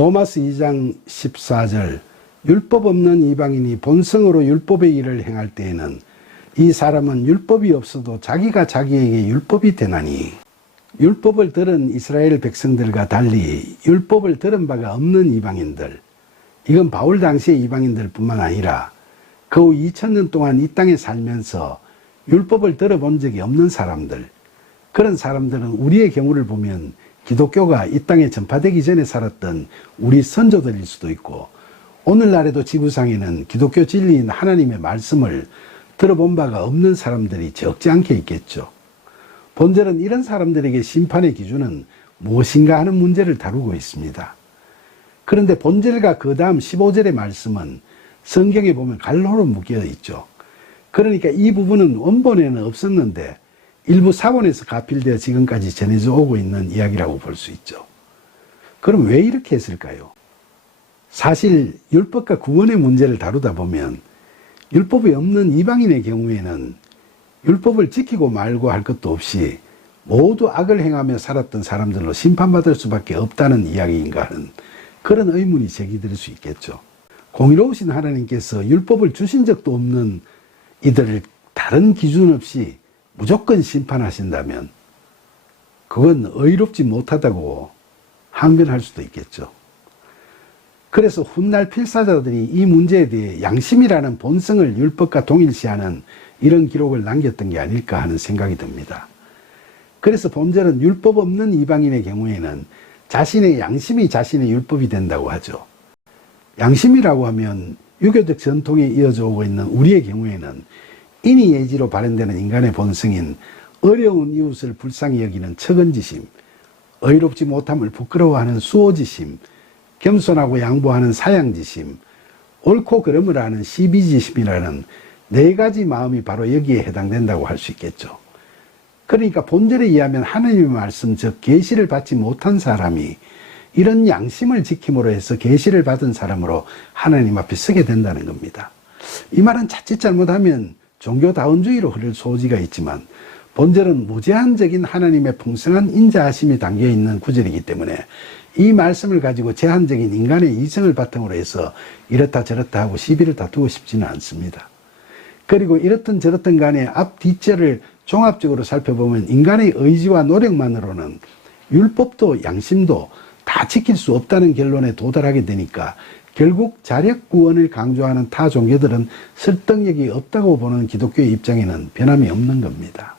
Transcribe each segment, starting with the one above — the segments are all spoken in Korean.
로마서 2장 14절 율법 없는 이방인이 본성으로 율법의 일을 행할 때에는 이 사람은 율법이 없어도 자기가 자기에게 율법이 되나니, 율법을 들은 이스라엘 백성들과 달리 율법을 들은 바가 없는 이방인들, 이건 바울 당시의 이방인들 뿐만 아니라 그 후 2000년 동안 이 땅에 살면서 율법을 들어본 적이 없는 사람들, 그런 사람들은 우리의 경우를 보면 기독교가 이 땅에 전파되기 전에 살았던 우리 선조들일 수도 있고, 오늘날에도 지구상에는 기독교 진리인 하나님의 말씀을 들어본 바가 없는 사람들이 적지 않게 있겠죠. 본절은 이런 사람들에게 심판의 기준은 무엇인가 하는 문제를 다루고 있습니다. 그런데 본절과 그 다음 15절의 말씀은 성경에 보면 갈로로 묶여 있죠. 그러니까 이 부분은 원본에는 없었는데 일부 사본에서 가필되어 지금까지 전해져 오고 있는 이야기라고 볼 수 있죠. 그럼 왜 이렇게 했을까요? 사실 율법과 구원의 문제를 다루다 보면 율법이 없는 이방인의 경우에는 율법을 지키고 말고 할 것도 없이 모두 악을 행하며 살았던 사람들로 심판받을 수밖에 없다는 이야기인가 하는 그런 의문이 제기될 수 있겠죠. 공의로우신 하나님께서 율법을 주신 적도 없는 이들을 다른 기준 없이 무조건 심판하신다면 그건 의롭지 못하다고 항변할 수도 있겠죠. 그래서 훗날 필사자들이 이 문제에 대해 양심이라는 본성을 율법과 동일시하는 이런 기록을 남겼던 게 아닐까 하는 생각이 듭니다. 그래서 본절은 율법 없는 이방인의 경우에는 자신의 양심이 자신의 율법이 된다고 하죠. 양심이라고 하면 유교적 전통에 이어져 오고 있는 우리의 경우에는 인의 예지로 발현되는 인간의 본성인 어려운 이웃을 불쌍히 여기는 척은지심, 의롭지 못함을 부끄러워하는 수호지심, 겸손하고 양보하는 사양지심, 옳고 그름을 아는 시비지심이라는 네 가지 마음이 바로 여기에 해당된다고 할 수 있겠죠. 그러니까 본절에 의하면 하나님의 말씀, 즉 계시를 받지 못한 사람이 이런 양심을 지킴으로 해서 계시를 받은 사람으로 하나님 앞에 서게 된다는 겁니다. 이 말은 자칫 잘못하면 종교다운주의로 흐를 소지가 있지만 본절은 무제한적인 하나님의 풍성한 인자하심이 담겨있는 구절이기 때문에 이 말씀을 가지고 제한적인 인간의 이성을 바탕으로 해서 이렇다 저렇다 하고 시비를 다투고 싶지는 않습니다. 그리고 이렇든 저렇든 간에 앞 뒷절을 종합적으로 살펴보면 인간의 의지와 노력만으로는 율법도 양심도 다 지킬 수 없다는 결론에 도달하게 되니까 결국 자력 구원을 강조하는 타 종교들은 설득력이 없다고 보는 기독교의 입장에는 변함이 없는 겁니다.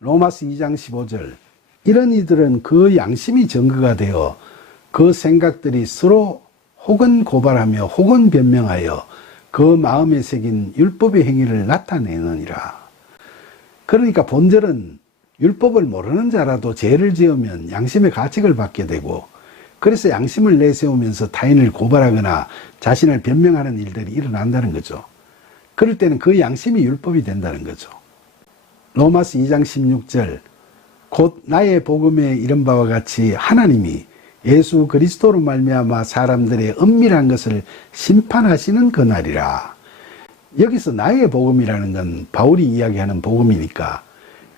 로마서 2장 15절 이런 이들은 그 양심이 증거가 되어 그 생각들이 서로 혹은 고발하며 혹은 변명하여 그 마음에 새긴 율법의 행위를 나타내느니라. 그러니까 본절은 율법을 모르는 자라도 죄를 지으면 양심의 가책을 받게 되고, 그래서 양심을 내세우면서 타인을 고발하거나 자신을 변명하는 일들이 일어난다는 거죠. 그럴 때는 그 양심이 율법이 된다는 거죠. 로마서 2장 16절 곧 나의 복음에 이른 바와 같이 하나님이 예수 그리스도로 말미암아 사람들의 은밀한 것을 심판하시는 그날이라. 여기서 나의 복음이라는 건 바울이 이야기하는 복음이니까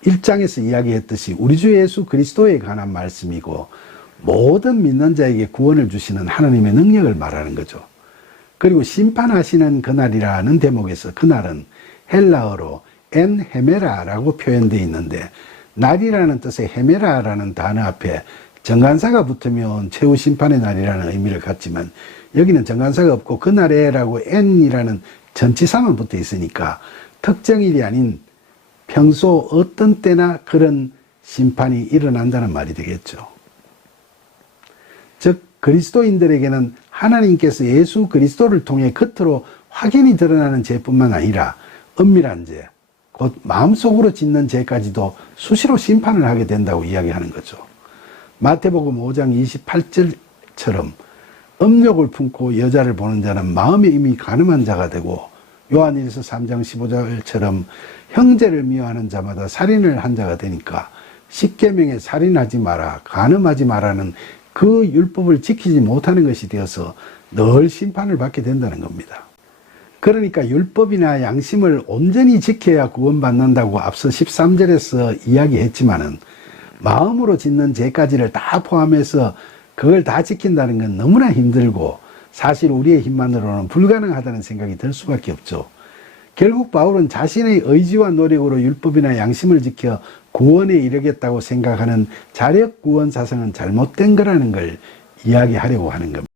1장에서 이야기했듯이 우리 주 예수 그리스도에 관한 말씀이고 모든 믿는 자에게 구원을 주시는 하나님의 능력을 말하는 거죠. 그리고 심판하시는 그날이라는 대목에서 그날은 헬라어로 엔 헤메라라고 표현되어 있는데, 날이라는 뜻의 헤메라라는 단어 앞에 정관사가 붙으면 최후 심판의 날이라는 의미를 갖지만 여기는 정관사가 없고 그날에라고 n이라는 전치사만 붙어 있으니까 특정일이 아닌 평소 어떤 때나 그런 심판이 일어난다는 말이 되겠죠. 즉 그리스도인들에게는 하나님께서 예수 그리스도를 통해 겉으로 확연히 드러나는 죄뿐만 아니라 은밀한 죄, 곧 마음속으로 짓는 죄까지도 수시로 심판을 하게 된다고 이야기하는 거죠. 마태복음 5장 28절처럼 음욕을 품고 여자를 보는 자는 마음에 이미 간음한 자가 되고, 요한일서 3장 15절처럼 형제를 미워하는 자마다 살인을 한 자가 되니까 십계명에 살인하지 마라, 간음하지 마라는 그 율법을 지키지 못하는 것이 되어서 늘 심판을 받게 된다는 겁니다. 그러니까 율법이나 양심을 온전히 지켜야 구원받는다고 앞서 13절에서 이야기했지만은 마음으로 짓는 죄까지를 다 포함해서 그걸 다 지킨다는 건 너무나 힘들고 사실 우리의 힘만으로는 불가능하다는 생각이 들 수밖에 없죠. 결국 바울은 자신의 의지와 노력으로 율법이나 양심을 지켜 구원에 이르겠다고 생각하는 자력 구원 사상은 잘못된 거라는 걸 이야기하려고 하는 겁니다.